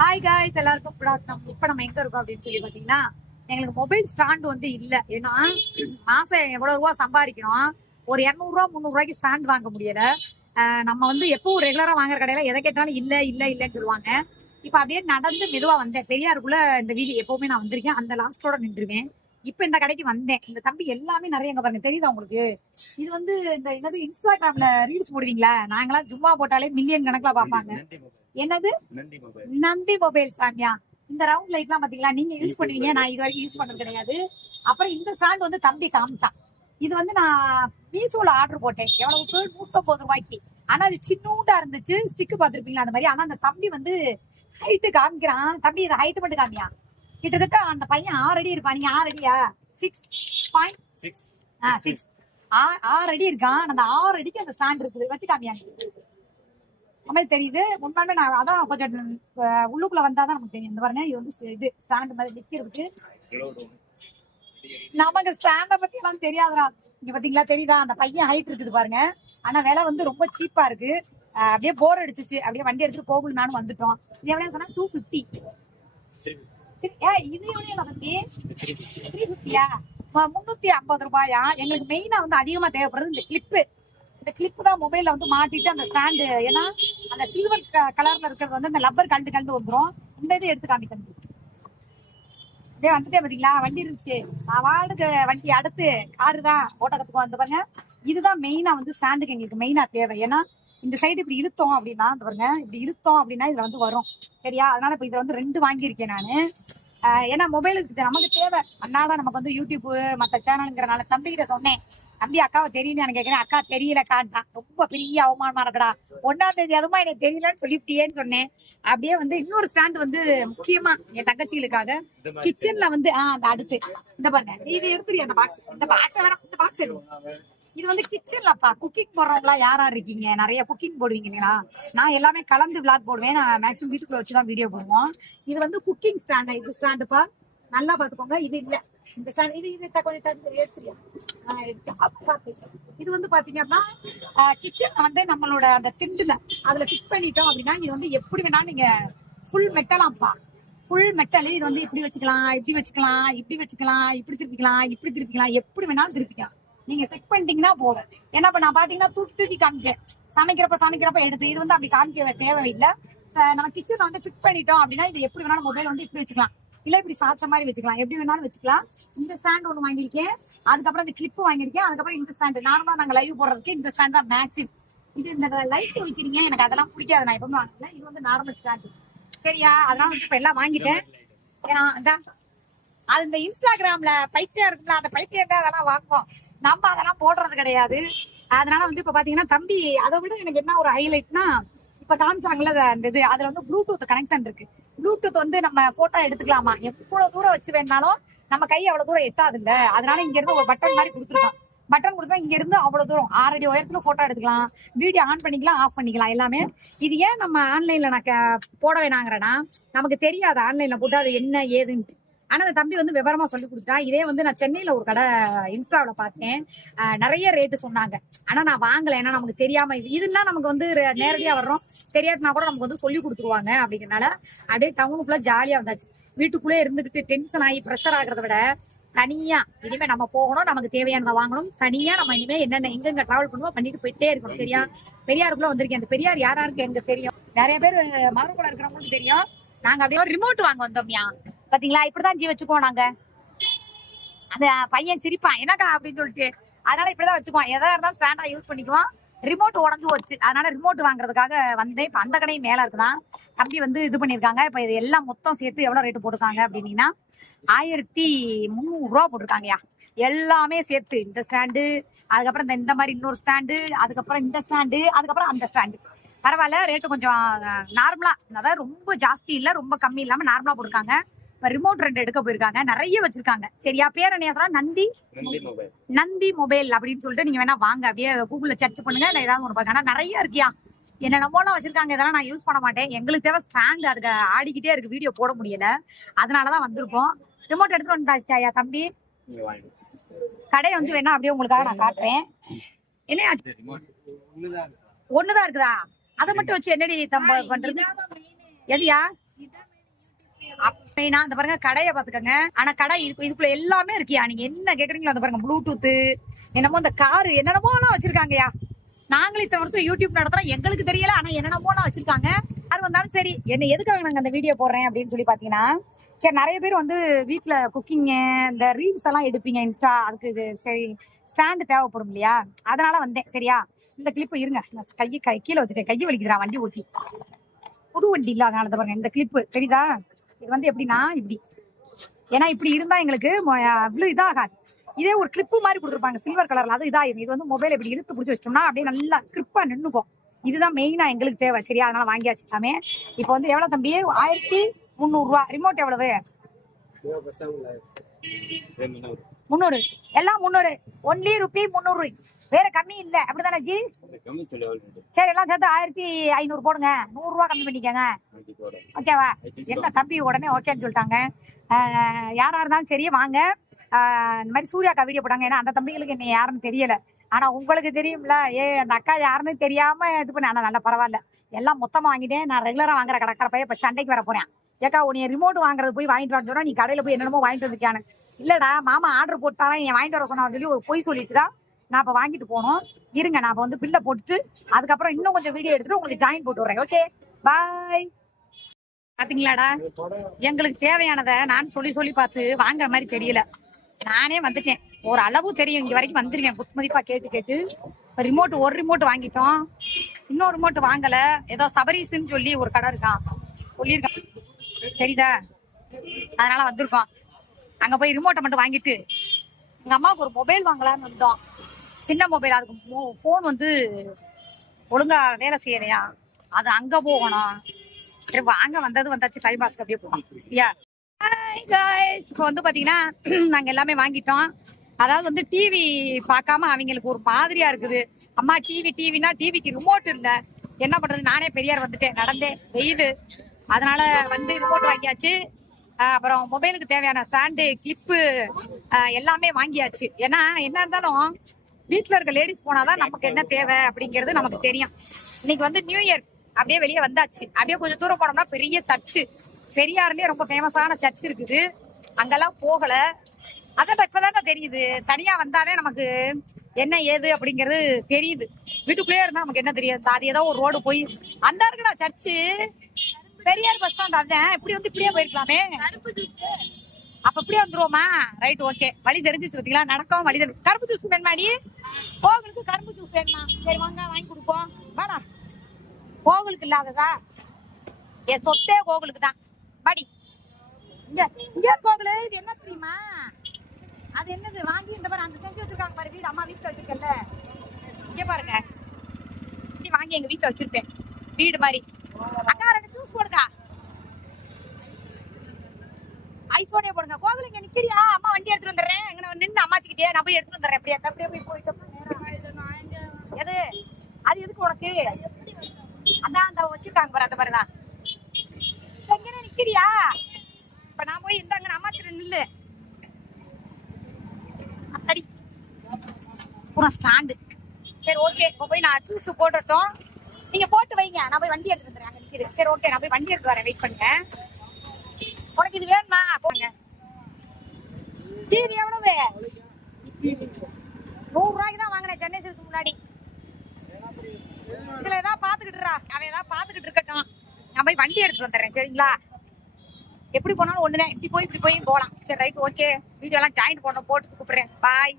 Hi guys, எல்லாருக்கும் good afternoon. இப்போ நம்ம எங்க இருக்கோம் அப்படின்னு சொல்லி பாத்தீங்கன்னா, எங்களுக்கு மொபைல் ஸ்டாண்ட் வந்து இல்ல. ஏன்னா மாசம் எவ்வளவு ரூபா சம்பாதிக்கிறோம், ஒரு 200 ரூபா 300 ரூபாய்க்கு ஸ்டாண்ட் வாங்க முடியல. நம்ம வந்து எப்பவும் ரெகுலரா வாங்குற கடையில எதை கேட்டாலும் இல்ல இல்ல இல்லன்னு சொல்லுவாங்க. இப்ப அப்படியே நடந்து மெதுவா வந்தேன். பெரியாருக்குள்ள இந்த வீதி எப்பவுமே நான் வந்திருக்கேன், அந்த லாஸ்டோட நின்றுவேன். இப்ப இந்த கடைக்கு வந்தேன். இந்த தம்பி எல்லாமே நிறைய எங்க பாருங்க, தெரியுதா உங்களுக்கு? இது வந்து இந்த என்னது இன்ஸ்டாகிராம்ல ரீல்ஸ் போடுவீங்களா? நாங்களாம் ஜும்மா போட்டாலே மில்லியன் கணக்குல பாப்பாங்க. என்னது நந்தி மொபைல் சாமியா? இந்த ரவுண்ட் லைட் எல்லாம் பாத்தீங்களா, நீங்க யூஸ் பண்ணுவீங்க, நான் இது வரைக்கும் யூஸ் பண்ணது கிடையாது. அப்புறம் இந்த ஸ்டாண்ட் வந்து தம்பி காமிச்சான். இது வந்து நான் மீஷோல ஆர்டர் போட்டேன். எவ்வளவுக்கு? 150 ரூபாய்க்கு. ஆனா அது சின்னூண்டா இருந்துச்சு. ஸ்டிக் பாத்திருப்பீங்களா அந்த மாதிரி. ஆனா அந்த தம்பி வந்து ஹைட்டு காமிக்கிறான். தம்பி இதை ஹைட் மட்டும் காமியா. கிட்டத்தட்ட அந்த பையன் 6 அடி இருப்பான். நீங்க 6 அடியா? 6.6 6 அடி இருக்கான். அந்த 6 அடிக்கு அந்த ஸ்டாண்ட் இருக்குது. வச்சு காமியா மாதிரி தெரியுது. முன்னாடி நான் அதான் கொஞ்சம் உள்ளுக்குள்ள வந்தாதான் நமக்கு தெரியும். இந்த பாருங்க, இது வந்து இது ஸ்டாண்ட் மாதிரி நிக்கிறதுக்கு. நமக்கு ஸ்டாண்ட பத்தி எல்லாம் தெரியாதுடா. இங்க பாத்தீங்களா, தெரியுதா? அந்த பையன் ஹைட் இருக்குது பாருங்க. ஆனா விலை வந்து ரொம்ப சீப்பா இருக்கு. அப்படியே போர் அடிச்சிச்சு. அப்படியே வண்டி எடுத்துட்டு போகணும் நானும் வந்துட்டோம். இது எவ்வளவு சொன்னா? 250. இது எவ்வளவு பத்தி? 350யா? 350 ரூபாயா? எங்களுக்கு மெயினா வந்து அதிகமா தேவைப்படுறது இந்த கிளிப்பு. இந்த கிளிப் தான் மொபைல்ல வந்து மாட்டிட்டு அந்த ஸ்டாண்டு. ஏன்னா அந்த சில்வர் கலர்ல இருக்கிறது வந்து இந்த லப்பர் கலந்து வந்துடும். இந்த இது எடுத்து காமிக்கணும். அப்படியே வந்துட்டே பாத்தீங்களா, வண்டி இருந்துச்சு. நான் வாடகை வண்டி அடுத்து காரு தான் ஓட்ட கத்துக்கோ. வந்து பாருங்க, இதுதான் மெயினா வந்து ஸ்டாண்டுக்கு எங்களுக்கு மெயினா தேவை. ஏன்னா இந்த சைடு இப்படி இழுத்தோம் அப்படின்னா, இந்த பாருங்க, இப்படி இழுத்தோம் அப்படின்னா இதுல வந்து வரும். சரியா? அதனால இப்ப இதுல வந்து 2 வாங்கியிருக்கேன் நானு. ஏன்னா மொபைலுக்கு நமக்கு தேவை. அன்னாட நமக்கு வந்து யூடியூப் மற்ற சேனலுங்கிறனால தம்பிகிட்ட சொன்னேன். தம்பி அக்காவை தெரியும் நான் கேட்கிறேன். அக்கா தெரியலக்கான்ட்டான். ரொம்ப பெரிய அவமானமா இருக்கடா. 1ஆம் தேதி அதுமா எனக்கு தெரியலன்னு சொல்லிவிட்டியேன்னு சொன்னேன். அப்படியே வந்து இன்னொரு ஸ்டாண்ட் வந்து முக்கியமா என் தங்கச்சிகளுக்காக கிச்சன்ல வந்து அந்த அடுத்து இந்த பாருங்க, இது எடுத்துரு. அந்த பாக்ஸ், இந்த பாக்ஸ் வர, இந்த பாக்ஸ் எடுக்கும். இது வந்து கிச்சன்லப்பா குக்கிங் போடுறவங்களா யாரா இருக்கீங்க? நிறைய குக்கிங் போடுவீங்களா? நான் எல்லாமே கலந்து விளாக் போடுவேன். நான் மேக்ஸிமம் வீட்டுக்குள்ள வச்சுதான் வீடியோ போடுவோம். இது வந்து குக்கிங் ஸ்டாண்ட். இது ஸ்டாண்டுப்பா, நல்லா பாத்துக்கோங்க. இது இல்ல, இந்த ஸ்டாண்ட் இது கொஞ்சம் எடுத்துரியா. இது வந்து பாத்தீங்க அப்படின்னா கிச்சன்ல வந்து நம்மளோட அந்த திண்டுல அதுல ஃபிட் பண்ணிட்டோம் அப்படின்னா இது வந்து எப்படி வேணாலும் நீங்க ஃபுல் மெட்டலாம்ப்பா. Full metal. இது வந்து இப்படி வச்சுக்கலாம், இப்படி வச்சுக்கலாம், இப்படி வச்சுக்கலாம், இப்படி திருப்பிக்கலாம், இப்படி திருப்பிக்கலாம், எப்படி வேணாலும் திருப்பிக்கலாம். நீங்க செக் பண்ணிட்டீங்கன்னா போதும். ஏன்னா இப்ப நான் பாத்தீங்கன்னா தூக்கி காமிப்பேன் சமைக்கிறப்ப எடுத்து. இது வந்து அப்படி காமிக்க தேவையில்லை. நம்ம கிச்சன்ல வந்து ஃபிட் பண்ணிட்டோம் அப்படின்னா இது எப்படி வேணாலும் மொபைல் வந்து இப்படி வச்சுக்கலாம், இல்ல இப்படி சாச்ச மாதிரி வச்சுக்கலாம், எப்படி வேணாலும் வச்சுக்கலாம். இந்த ஸ்டாண்ட் ஒண்ணு வாங்கியிருக்கேன். அதுக்கப்புறம் இந்த கிளிப் வாங்கியிருக்கேன். அதுக்கப்புறம் இந்த ஸ்டாண்ட். நார்மலா நாங்க லைவ் போடுறதுக்கு இந்த ஸ்டாண்ட் தான் மேக்ஸிம். இது இந்த லைட் வைக்கிறீங்க, எனக்கு அதெல்லாம் பிடிக்காது. நான் எப்பவுமே வாங்கல. இது வந்து நார்மல் ஸ்டாண்ட். சரியா? அதனால வந்து இப்ப எல்லாம் வாங்கிட்டேன். அது இந்த இன்ஸ்டாகிராம்ல பைத்தியம் இருக்குல்ல, அந்த பைத்தியம் தான் அதெல்லாம் வாங்குவோம். நம்ம அதெல்லாம் போடுறது கிடையாது. அதனால வந்து இப்ப பாத்தீங்கன்னா தம்பி அதை விட எனக்கு என்ன ஒரு ஹைலைட்னா, இப்ப காமிச்சாங்கல்ல அந்த இது, அதுல வந்து ப்ளூடூத் கனெக்ஷன் இருக்கு. ப்ளூடூத் வந்து நம்ம போட்டோ எடுத்துக்கலாமா, எவ்வளவு தூரம் வச்சு வேணாலும். நம்ம கை அவ்வளவு தூரம் எட்டாது இல்ல, அதனால இங்க இருந்து ஒரு பட்டன் மாதிரி கொடுத்துருக்கோம். பட்டன் கொடுத்தா இங்க இருந்து அவ்வளவு தூரம் 6 அடி உயரத்துல போட்டோ எடுத்துக்கலாம், வீடியோ ஆன் பண்ணிக்கலாம், ஆஃப் பண்ணிக்கலாம் எல்லாமே. இது ஏன் நம்ம ஆன்லைன்ல நான் போட வேணாங்கிறேன்னா, நமக்கு தெரியாது ஆன்லைன்ல போட்டு அது என்ன ஏதுன்ட்டு. ஆனா அந்த தம்பி வந்து விவரமா சொல்லி கொடுத்தா. இதே வந்து நான் சென்னையில ஒரு கடை இன்ஸ்டாவில பார்த்தேன். நிறைய ரேட்டு சொன்னாங்க. ஆனா நான் வாங்கல. ஏன்னா நமக்கு தெரியாம இதுன்னா நமக்கு வந்து நேரடியா வர்றோம், தெரியாதுன்னா கூட நமக்கு வந்து சொல்லி கொடுத்துருவாங்க. அப்படிங்கிறனால அப்படியே டவுனுக்குள்ள ஜாலியா வந்தாச்சு. வீட்டுக்குள்ளே இருந்துகிட்டு டென்ஷன் ஆகி ப்ரெஷர் ஆகுறத விட தனியா இனிமே நம்ம போகணும், நமக்கு தேவையானதை வாங்கணும். தனியா நம்ம இனிமே என்னென்ன எங்கெங்க டிராவல் பண்ணுவோம் பண்ணிட்டு போயிட்டே இருக்கணும். சரியா? பெரியாருக்குள்ள வந்திருக்கேன். அந்த பெரியார் யாராருக்கு எங்க தெரியும், நிறைய பேர் மருக்குள்ள இருக்கிறவங்களுக்கு தெரியும். நாங்க அப்படியே ஒரு ரிமோட் வாங்க வந்தோம்யா. பாத்தீங்களா, இப்படிதான் ஜி வச்சுக்குவோம் நாங்க. அந்த பையன் சிரிப்பான் என்னக்கா அப்படின்னு சொல்லிட்டு. அதனால இப்படிதான் வச்சுக்குவோம். எதா இருந்தாலும் ஸ்டாண்டா யூஸ் பண்ணிக்குவோம். ரிமோட் உடஞ்சு வச்சு, அதனால ரிமோட் வாங்குறதுக்காக வந்தேன். இப்ப அந்த கடையும் மேல இருக்குதான். தம்பி வந்து இது பண்ணிருக்காங்க. இப்ப இது எல்லாம் மொத்தம் சேர்த்து எவ்வளவு ரேட்டு போட்டிருக்காங்க அப்படின்னீங்கன்னா 1300 ரூபா போட்டிருக்காங்கயா. எல்லாமே சேர்த்து இந்த ஸ்டாண்டு, அதுக்கப்புறம் இந்த மாதிரி இன்னொரு ஸ்டாண்டு, அதுக்கப்புறம் இந்த ஸ்டாண்டு, அதுக்கப்புறம் அந்த ஸ்டாண்டு. பரவாயில்ல, ரேட்டு கொஞ்சம் நார்மலா, அதாவது ரொம்ப ஜாஸ்தி இல்ல ரொம்ப கம்மி இல்லாம நார்மலா போட்டிருக்காங்க. ரிமோட் 2 எடுக்க போயிருக்காங்க. நிறைய வச்சிருக்காங்க. சரியா? பேர் என்ன சொன்னா? நந்தி மொபைல் அப்படின்னு சொல்லிட்டு நீங்க வேணா வாங்க. அப்படியே கூகுள்ல சர்ச் பண்ணுங்க, இல்ல ஏதாவது ஒன்று பாருங்க. நிறைய இருக்கியா, என்ன நம்மளாம் வச்சிருக்காங்க. இதெல்லாம் நான் யூஸ் பண்ண மாட்டேன். எங்களுக்கு தேவை ஸ்டாண்ட். அதுக்கு ஆடிக்கிட்டே இருக்கு, வீடியோ போட முடியல. அதனாலதான் வந்திருக்கோம். ரிமோட் எடுத்துட்டு வந்தாச்சாயா தம்பி? கடை வந்து வேணா அப்படியே உங்களுக்காக நான் காட்டுறேன். என்ன ஒண்ணுதான் இருக்குதா? அதை மட்டும் வச்சு என்னடி தம்ப பண்றது? எதியா அப்படின்னா அந்த பாருங்க கடையை பாத்துக்கோங்க. ஆனா கடை இதுக்குள்ள எல்லாமே இருக்கியா, நீங்க என்ன கேக்குறீங்களோ அந்த பாருங்க. ப்ளூடூத் என்னமோ இந்த காரு என்னென்னமோ எல்லாம் வச்சிருக்காங்கயா. நாங்களும் இத்தனை வருஷம் யூடியூப் நடத்துறோம், எங்களுக்கு தெரியல. ஆனா என்னென்னமோ எல்லாம் வச்சிருக்காங்க. அது வந்தாலும் சரி, என்ன எதுக்காக நாங்க அந்த வீடியோ போடுறேன் அப்படின்னு சொல்லி பாத்தீங்கன்னா, சரி நிறைய பேர் வந்து வீட்டுல குக்கிங் இந்த ரீல்ஸ் எல்லாம் எடுப்பீங்க இன்ஸ்டா, அதுக்கு இது சரி ஸ்டாண்டு தேவைப்படும் இல்லையா, அதனால வந்தேன். சரியா, இந்த கிளிப்பு இருங்க, கை கீழே வச்சுட்டேன், கையை வலிக்குதுடா வண்டி ஓட்டி. புது வண்டி இல்ல, அதனால பாருங்க இந்த கிளிப்பு தெரியுதா. இது வந்து எப்படின்னா இப்படி, ஏன்னா இப்படி இருந்தா எங்களுக்கு அவ்வளவு இதாகாது. இதே ஒரு கிளிப்பு மாதிரி கொடுத்துருப்பாங்க சில்வர் கலர்ல, அது இதாயிரும். இது வந்து மொபைல் இப்படி இழுத்து பிடிச்சி வச்சோம்னா அப்படியே நல்லா கிரிப்பா நின்னுக்கும். இதுதான் மெயினா எங்களுக்கு தேவை. சரியா, அதனால வாங்கியாச்சு எல்லாமே. இப்போ வந்து எவ்வளவு தம்பி? 1300 ரூபா. ரிமோட் எவ்வளவு? 300. எல்லாம் 300. Only Ruby 300. வேற கம்மி இல்ல, அப்படிதானே ஜி? சரி, எல்லாம் சேர்த்து 1500 போடுங்க. 100 ரூபா கம்மி பண்ணிக்கங்க. ஓகேவா? என்ன தம்பி உடனே ஓகேன்னு சொல்லிட்டாங்க. யாரா இருந்தாலும் சரி வாங்க. இந்த மாதிரி சூர்யாக்கா வீடியோ போட்டாங்க. ஏன்னா அந்த தம்பிகளுக்கு என்ன யாருன்னு தெரியல, ஆனா உங்களுக்கு தெரியும்ல. அந்த அக்கா யாருன்னு தெரியாம இது பண்ண. ஆனா நல்லா பரவாயில்ல, எல்லாம் மொத்தமா வாங்கிட்டேன். நான் ரெகுலரா வாங்குற கடைக்கார இப்ப சண்டைக்கு வர போறேன். ஏக்கா உன்னை ரிமோட் வாங்குறது போய் வாங்கிட்டு வர சொன்னா, நீ கடையில போய் என்னென்னமோ வாங்கிட்டு வந்துருக்கானு. இல்லடா மாமா ஆர்டர் போட்டாரா, என் வாங்கிட்டு வர சொன்னா சொல்லி ஒரு பொய் சொல்லிட்டு தான் நான் இப்ப வாங்கிட்டு போனோம். இருங்க, நான் இப்ப வந்து பில்ல போட்டுட்டு அதுக்கப்புறம் இன்னும் கொஞ்சம் வீடியோ எடுத்துட்டு உங்களுக்கு ஜாயின் போட்டு விடுறேன். ஓகே, பாய். பாத்தீங்களாடா, எங்களுக்கு தேவையானதை நான் சொல்லி சொல்லி பார்த்து வாங்குற மாதிரி தெரியல. நானே வந்துட்டேன், ஒரு அளவு தெரியும். இங்க வரைக்கும் வந்துருவேன் குத்து மதிப்பா கேட்டு கேட்டு. ரிமோட் ஒரு ரிமோட் வாங்கிட்டோம், இன்னொரு ரிமோட் வாங்கல. ஏதோ சபரீஸ்ன்னு சொல்லி ஒரு கடை இருக்கான் சொல்லியிருக்கான், தெரியுதா? அதனால வந்திருக்கோம். அங்க போய் ரிமோட்டை மட்டும் வாங்கிட்டு எங்க அம்மாவுக்கு ஒரு மொபைல் வாங்கலான்னு வந்தோம். சின்ன மொபைல், அதுக்கு போன் வந்து ஒழுங்கா வேலை செய்யலையா, அது அங்க போகணும். சரி வாங்க, வந்தது வந்தாச்சு, டைம் பாஸ்க்கு அப்படியே போகணும். சரியா? இப்போ வந்து பாத்தீங்கன்னா நாங்க எல்லாமே வாங்கிட்டோம். அதாவது வந்து டிவி பார்க்காம அவங்களுக்கு ஒரு மாதிரியா இருக்குது. அம்மா டிவினா டிவிக்கு ரிமோட் இல்ல, என்ன பண்றது? நானே பெரியார் வந்துட்டேன் நடந்தே, வெயில். அதனால வந்து ரிமோட் வாங்கியாச்சு. அப்புறம் மொபைலுக்கு தேவையான ஸ்டாண்டு, கிளிப்பு எல்லாமே வாங்கியாச்சு. ஏன்னா என்ன இருந்தாலும் வீட்டுல இருக்க லேடிஸ் போனாதான் நமக்கு என்ன தேவை அப்படிங்கிறது நமக்கு தெரியும். இன்னைக்கு வந்து நியூ இயர், அப்படியே வெளியே வந்தாச்சு. அப்படியே கொஞ்சம் தூரம் போனோம்னா பெரிய சர்ச்சு, பெரியாருலயே ரொம்ப ஃபேமஸான சர்ச் இருக்குது. அங்கெல்லாம் போகல. அதான் இப்பதானே தெரியுது, தனியா வந்தாலே நமக்கு என்ன ஏது அப்படிங்கிறது தெரியுது. வீட்டுக்குள்ளேயே இருந்தா நமக்கு என்ன தெரியாது. அது ஏதோ ஒரு ரோடு போய் அந்த இருக்குடா சர்ச்சு, பெரியார் பஸ் ஸ்டாண்ட். அதான் இப்படி வந்து இப்படியே போயிருக்கலாமே. அப்ப இப்படியே வந்துருவோமா? Right, okay. வழி தெரிஞ்சிச்சு பார்த்தீங்களா, நடக்கவும் வழி தெரிஞ்சு. கரும்பு ஜூஸ் வேணுமாடி? கோவிலுக்கு கரும்பு ஜூஸ் வேணுமா? சரி வாங்க, வாங்கி கொடுப்போம். வாடா. கோவிலுக்கு இல்லாததா? என் சொத்தே கோவிலுக்கு தான். பாடி இங்க இங்க கோவில். இது என்ன தெரியுமா? அது என்னது வாங்கி இந்த மாதிரி அந்த செஞ்சு வச்சிருக்காங்க பாரு, வீடு அம்மா வீட்டுல வச்சிருக்கல, இங்க பாருங்க. வாங்கி எங்க வீட்டுல வச்சிருப்பேன் வீடு மாதிரி. அக்கா 2 ஜூஸ் போடுங்க, ஐஸ்வோடே போடுங்க. கோவில் இங்க நிக்கிறியா? அம்மா வண்டி எடுத்துட்டு வந்துடுறேன். எங்க நின்று அம்மாச்சிக்கிட்டே நான் போய் எடுத்துட்டு வந்துடுறேன். அப்படியே போய் போயிட்டோம். எது அது எதுக்கு உனக்கு? அதான் அந்த வச்சிருக்காங்க பாரு, அந்த மாதிரிதான். எங்க நிக்கிறியா? இப்ப நான் போய் இந்த அங்க அம்மாச்சிட்ட நில்லு. அத்தடி பூரா ஸ்டாண்டு. சரி ஓகே, இப்போ போய் நான் ஜூஸ் போட்டுட்டோம். நீங்க போட்டு வைங்க, நான் போய் வண்டி எடுத்துட்டு வந்துடுறேன். அங்க நிக்கிறேன். சரி ஓகே, நான் போய் வண்டி எடுத்து வரேன், வெயிட் பண்ணுங்க. உனக்கு இது வேணுமா? போங்க. ஜீதி எவ்வளவு? 100 ரூபாய்க்கு தான் வாங்கினேன் சென்னை சில்க்ஸ் முன்னாடி. இதுல ஏதாவது பாத்துக்கிட்டுறா, அவன் ஏதாவது பாத்துக்கிட்டு இருக்கட்டும். நான் போய் வண்டி எடுத்துட்டு வந்துடுறேன். சரிங்களா? எப்படி போனாலும் ஒண்ணுதான், இப்படி போய் போலாம். சரி ரைட், ஓகே. வீடியோ எல்லாம் ஜாயின் போட்டு கூப்பிடுறேன். பாய்.